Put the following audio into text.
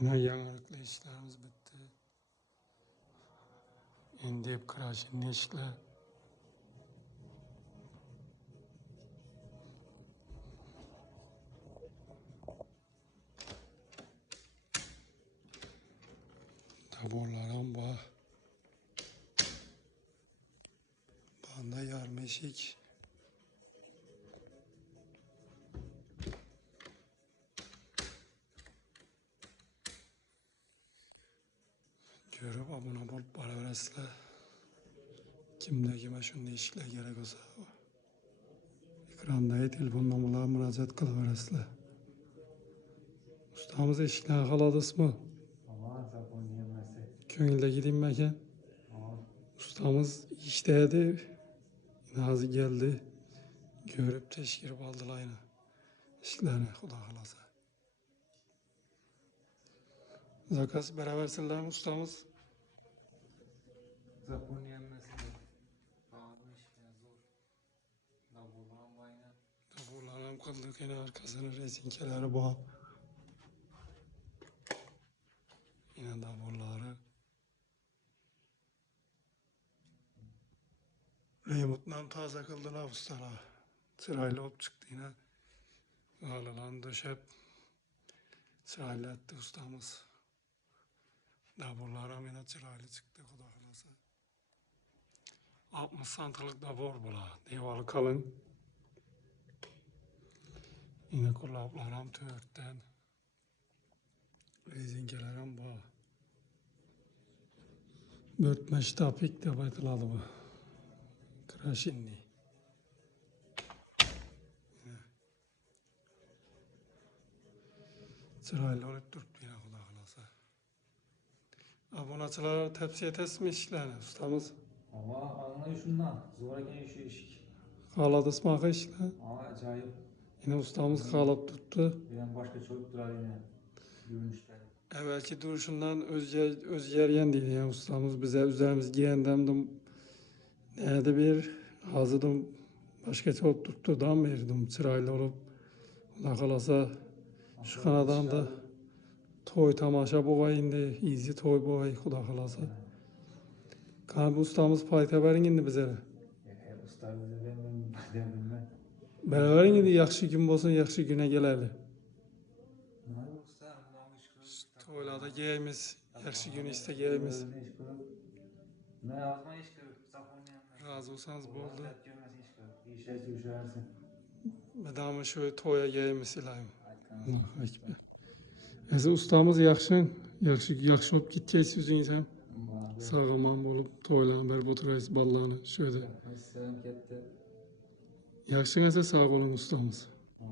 Yine yanarıklı işlerimiz bitti. Endi hep kıraşın işler. Taborlarım var. Banda yarmeşik. Görüp abone bolup baraverasizlar. Kimde kime şunday işler gerek olsa ekrandagi telefon nomerlariga murojaat qilaverasizlar. Ustamız eshiklarni qaladingizmi? Ko'ngildagi deymi ekan? Ustamız ishdaydi. Hozir geldi. Görüp tekshirib oldilar yine. İşlerini Xudo xolasa. Zakaz berabersinlarmi ustamız? Davullarım kıldık yine arkasını rezinkeleri bağ. Yine davulları. Reymut'dan taze kıldılar ustalar. Sırayla olup çıktı yine. Halılan döşep. Sırayla etti ustamız. Davullarım yine sırayla çıktı Xudo xolasa. 60 santimlik davul bular. Devalı kalın. Yine kulaklarım 4'ten. Rezinkelerim bu. Börtmeş tapik de baytıladı bu. Kraşinli. Sırayla olup durdu yine Xudo xolasa. Abonachilar tavsiye etesizmi ishlarni ustamız? Ama anlayışından zor eken şu iş. Qaladingizmi aqa ishlar? Acayip. Yine ustamız qalab tuttu. Bilen başka çocuk durar yine. Görünüşler. Evvelki duruşundan özgergen deydi yani ustamız bize üzerimiz giyendemdim. Neydi bir hazırdım başka olup tuttu dam verdim sırayla olup. Xudo xolasa şu kanadan da toy tamaşa boğay indi, izi toy boğay Xudo xolasa. Kan bu ustamız payta verin indi bize. Ustamızı ben bilmem. Beraber indi yaxshi gün bolsun yaxshi güne geleli. Toylarda giyemiz, yaxshi gün iste giyemiz. Ne yazma iş görüp Razı olsanız boldu. İyi şey düşersin. Bedamı şöyle toya giyemiz ilayım. Ezi ustamız yaxshi olup gideceğiz yüzünüzden. Sağlaman bolup toylarını berip oturayız ballarını şöyle. Yaxshi esa sağ olun ustamız.